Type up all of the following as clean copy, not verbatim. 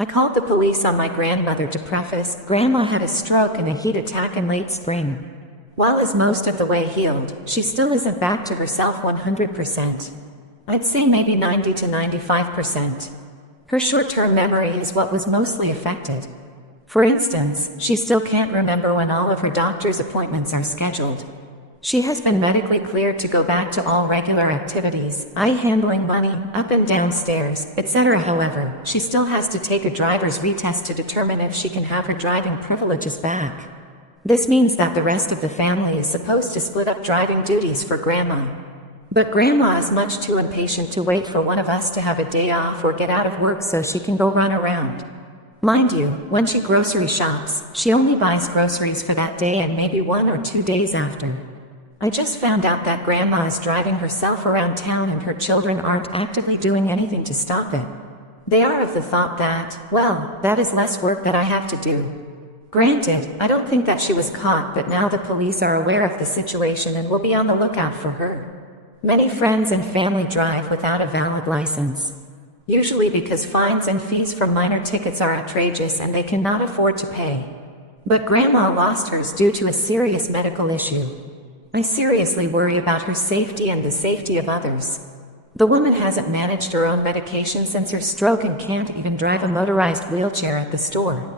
I called the police on my grandmother. To preface, Grandma had a stroke and a heat attack in late spring. While is most of the way healed, she still isn't back to herself 100%. I'd say maybe 90 to 95%. Her short-term memory is what was mostly affected. For instance, she still can't remember when all of her doctor's appointments are scheduled. She has been medically cleared to go back to all regular activities, handling money, up and down stairs, etc. However, she still has to take a driver's retest to determine if she can have her driving privileges back. This means that the rest of the family is supposed to split up driving duties for Grandma. But Grandma is much too impatient to wait for one of us to have a day off or get out of work so she can go run around. Mind you, when she grocery shops, she only buys groceries for that day and maybe 1 or 2 days after. I just found out that Grandma is driving herself around town and her children aren't actively doing anything to stop it. They are of the thought that, well, that is less work that I have to do. Granted, I don't think that she was caught, but now the police are aware of the situation and will be on the lookout for her. Many friends and family drive without a valid license. Usually because fines and fees for minor tickets are outrageous and they cannot afford to pay. But Grandma lost hers due to a serious medical issue. I seriously worry about her safety and the safety of others. The woman hasn't managed her own medication since her stroke and can't even drive a motorized wheelchair at the store.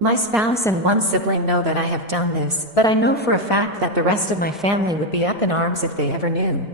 My spouse and one sibling know that I have done this, but I know for a fact that the rest of my family would be up in arms if they ever knew.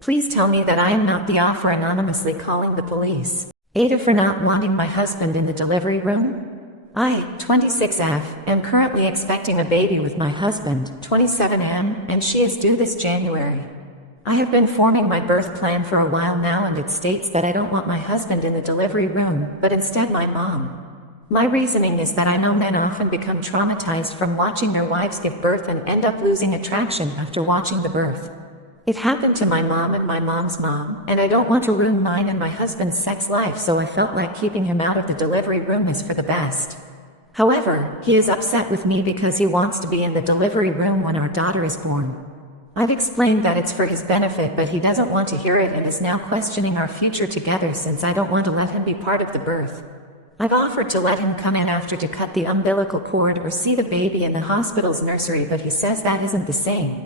Please tell me that I am not the off for anonymously calling the police. Ada, for not wanting my husband in the delivery room. I, 26F, am currently expecting a baby with my husband, 27M, and she is due this January. I have been forming my birth plan for a while now, and it states that I don't want my husband in the delivery room, but instead my mom. My reasoning is that I know men often become traumatized from watching their wives give birth and end up losing attraction after watching the birth. It happened to my mom and my mom's mom, and I don't want to ruin mine and my husband's sex life, so I felt like keeping him out of the delivery room is for the best. However, he is upset with me because he wants to be in the delivery room when our daughter is born. I've explained that it's for his benefit, but he doesn't want to hear it and is now questioning our future together since I don't want to let him be part of the birth. I've offered to let him come in after to cut the umbilical cord or see the baby in the hospital's nursery, but he says that isn't the same.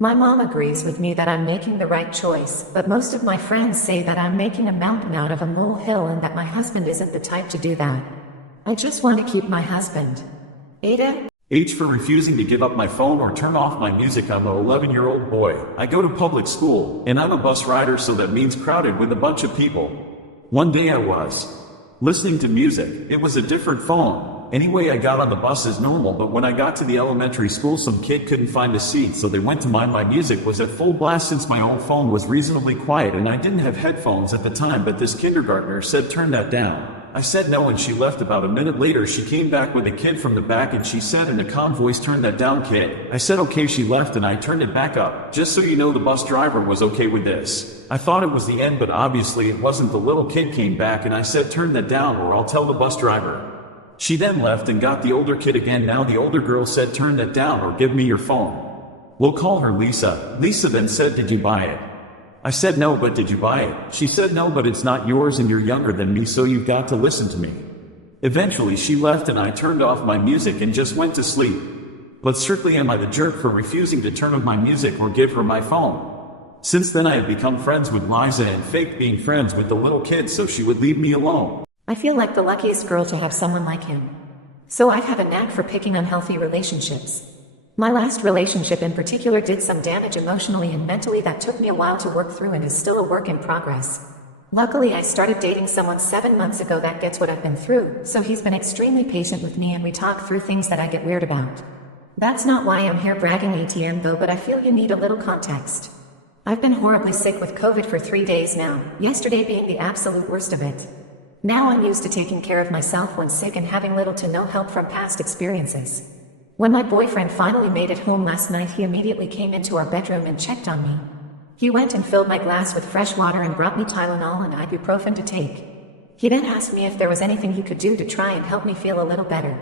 My mom agrees with me that I'm making the right choice, but most of my friends say that I'm making a mountain out of a molehill and that my husband isn't the type to do that. I just want to keep my husband. Ada? H for refusing to give up my phone or turn off my music. I'm an 11-year-old boy. I go to public school, and I'm a bus rider, so that means crowded with a bunch of people. One day I was listening to music. It was a different phone. Anyway, I got on the bus as normal, but when I got to the elementary school, some kid couldn't find a seat, so they went to mine. My music was at full blast since my old phone was reasonably quiet and I didn't have headphones at the time, but this kindergartner said turn that down. I said no and she left. About a minute later she came back with a kid from the back and she said in a calm voice, turn that down, kid. I said okay. She left and I turned it back up. Just so you know, the bus driver was okay with this. I thought it was the end, but obviously it wasn't. The little kid came back and I said turn that down or I'll tell the bus driver. She then left and got the older kid again. Now the older girl said turn that down or give me your phone. We'll call her Lisa. Lisa then said, did you buy it? I said no, but did you buy it? She said no, but it's not yours and you're younger than me, so you've got to listen to me. Eventually she left and I turned off my music and just went to sleep. But strictly am I the jerk for refusing to turn off my music or give her my phone. Since then I have become friends with Liza and faked being friends with the little kid so she would leave me alone. I feel like the luckiest girl to have someone like him. So I have a knack for picking unhealthy relationships. My last relationship in particular did some damage emotionally and mentally that took me a while to work through and is still a work in progress. Luckily, I started dating someone 7 months ago that gets what I've been through, so he's been extremely patient with me and we talk through things that I get weird about. That's not why I'm here bragging ATM though, but I feel you need a little context. I've been horribly sick with COVID for 3 days now, yesterday being the absolute worst of it. Now I'm used to taking care of myself when sick and having little to no help from past experiences. When my boyfriend finally made it home last night, he immediately came into our bedroom and checked on me. He went and filled my glass with fresh water and brought me Tylenol and ibuprofen to take. He then asked me if there was anything he could do to try and help me feel a little better.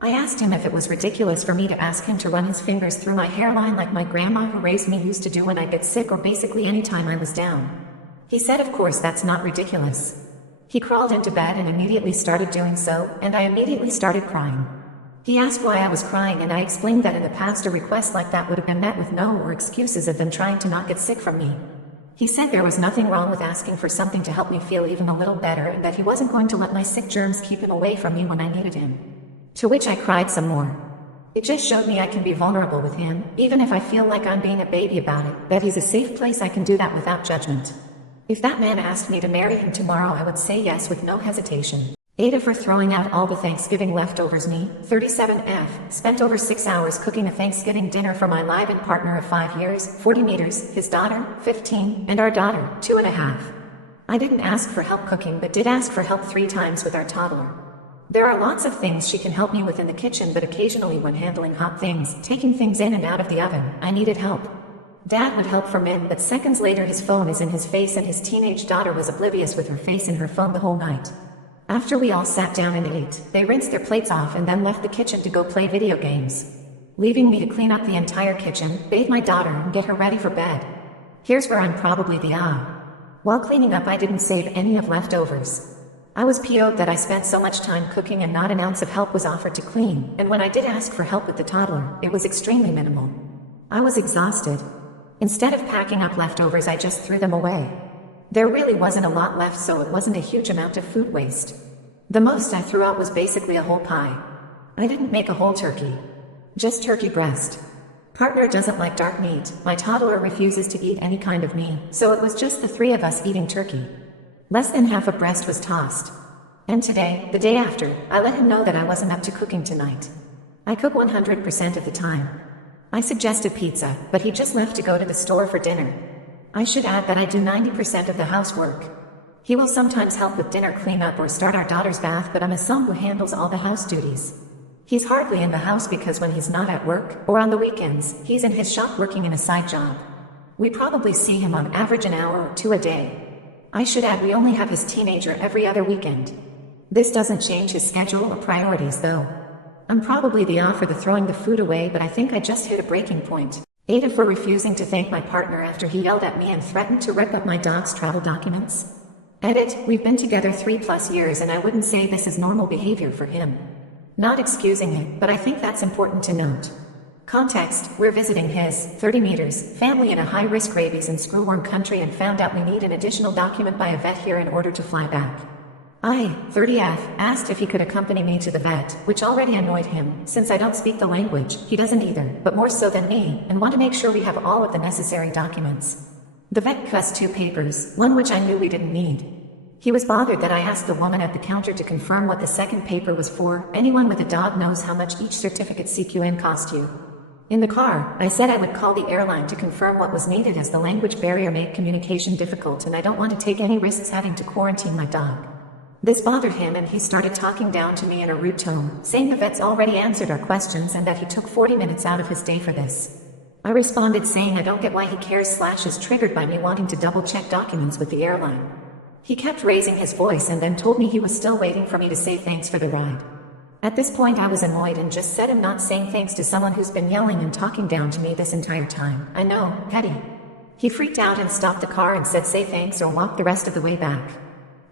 I asked him if it was ridiculous for me to ask him to run his fingers through my hairline like my grandma who raised me used to do when I get sick or basically any time I was down. He said of course that's not ridiculous. He crawled into bed and immediately started doing so, and I immediately started crying. He asked why I was crying, and I explained that in the past a request like that would have been met with no or excuses of them trying to not get sick from me. He said there was nothing wrong with asking for something to help me feel even a little better, and that he wasn't going to let my sick germs keep him away from me when I needed him. To which I cried some more. It just showed me I can be vulnerable with him, even if I feel like I'm being a baby about it, that he's a safe place I can do that without judgment. If that man asked me to marry him tomorrow, I would say yes with no hesitation. Ada for throwing out all the Thanksgiving leftovers. Me, 37F, spent over 6 hours cooking a Thanksgiving dinner for my live-in partner of 5 years, 40 meters, his daughter, 15, and our daughter, 2.5. I didn't ask for help cooking, but did ask for help 3 times with our toddler. There are lots of things she can help me with in the kitchen, but occasionally when handling hot things, taking things in and out of the oven, I needed help. Dad would help for men, but seconds later his phone is in his face and his teenage daughter was oblivious with her face in her phone the whole night. After we all sat down and ate, they rinsed their plates off and then left the kitchen to go play video games, leaving me to clean up the entire kitchen, bathe my daughter, and get her ready for bed. Here's where I'm probably the While cleaning up, I didn't save any of leftovers. I was PO'd that I spent so much time cooking and not an ounce of help was offered to clean, and when I did ask for help with the toddler, it was extremely minimal. I was exhausted. Instead of packing up leftovers, I just threw them away. There really wasn't a lot left, so it wasn't a huge amount of food waste. The most I threw out was basically a whole pie. I didn't make a whole turkey. Just turkey breast. Partner doesn't like dark meat, my toddler refuses to eat any kind of meat, so it was just the 3 of us eating turkey. Less than half a breast was tossed. And today, the day after, I let him know that I wasn't up to cooking tonight. I cook 100% of the time. I suggested pizza, but he just left to go to the store for dinner. I should add that I do 90% of the housework. He will sometimes help with dinner cleanup or start our daughter's bath, but I'm a son who handles all the house duties. He's hardly in the house because when he's not at work, or on the weekends, he's in his shop working in a side job. We probably see him on average an hour or 2 a day. I should add we only have his teenager every other weekend. This doesn't change his schedule or priorities though. I'm probably the for the throwing the food away, but I think I just hit a breaking point. Ada for refusing to thank my partner after he yelled at me and threatened to rip up my dog's travel documents. Edit, we've been together 3+ years and I wouldn't say this is normal behavior for him. Not excusing it, but I think that's important to note. Context, we're visiting his, 30 meters, family in a high-risk rabies and screwworm country and found out we need an additional document by a vet here in order to fly back. I, 30F, asked if he could accompany me to the vet, which already annoyed him, since I don't speak the language, he doesn't either, but more so than me, and want to make sure we have all of the necessary documents. The vet cussed 2 papers, one which I knew we didn't need. He was bothered that I asked the woman at the counter to confirm what the second paper was for. Anyone with a dog knows how much each certificate CQN cost you. In the car, I said I would call the airline to confirm what was needed as the language barrier made communication difficult and I don't want to take any risks having to quarantine my dog. This bothered him and he started talking down to me in a rude tone, saying the vet's already answered our questions and that he took 40 minutes out of his day for this. I responded saying I don't get why he cares / is triggered by me wanting to double-check documents with the airline. He kept raising his voice and then told me he was still waiting for me to say thanks for the ride. At this point I was annoyed and just said I'm not saying thanks to someone who's been yelling and talking down to me this entire time. I know, petty. He freaked out and stopped the car and said say thanks or walk the rest of the way back.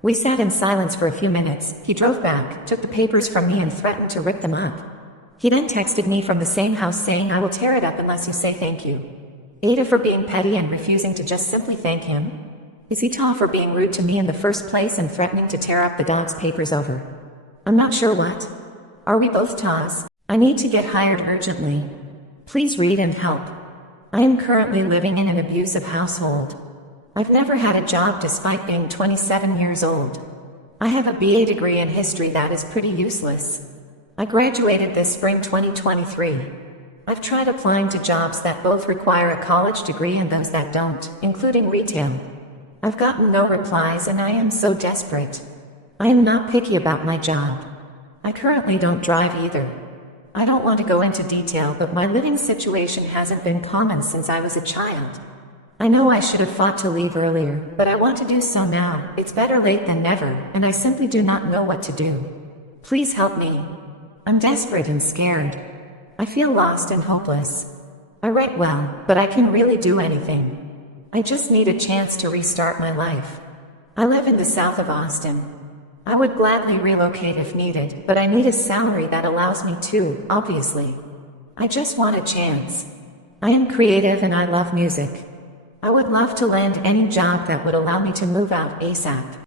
We sat in silence for a few minutes. He drove back, took the papers from me and threatened to rip them up. He then texted me from the same house saying I will tear it up unless you say thank you. Ada for being petty and refusing to just simply thank him. Is he tall for being rude to me in the first place and threatening to tear up the dog's papers over? I'm not sure what. Are we both TAs? I need to get hired urgently. Please read and help. I am currently living in an abusive household. I've never had a job despite being 27 years old. I have a BA degree in history that is pretty useless. I graduated this spring 2023. I've tried applying to jobs that both require a college degree and those that don't, including retail. I've gotten no replies and I am so desperate. I am not picky about my job. I currently don't drive either. I don't want to go into detail, but my living situation hasn't been common since I was a child. I know I should have fought to leave earlier, but I want to do so now. It's better late than never, and I simply do not know what to do. Please help me. I'm desperate and scared. I feel lost and hopeless. I write well, but I can't really do anything. I just need a chance to restart my life. I live in the south of Austin. I would gladly relocate if needed, but I need a salary that allows me to, obviously. I just want a chance. I am creative and I love music. I would love to land any job that would allow me to move out ASAP.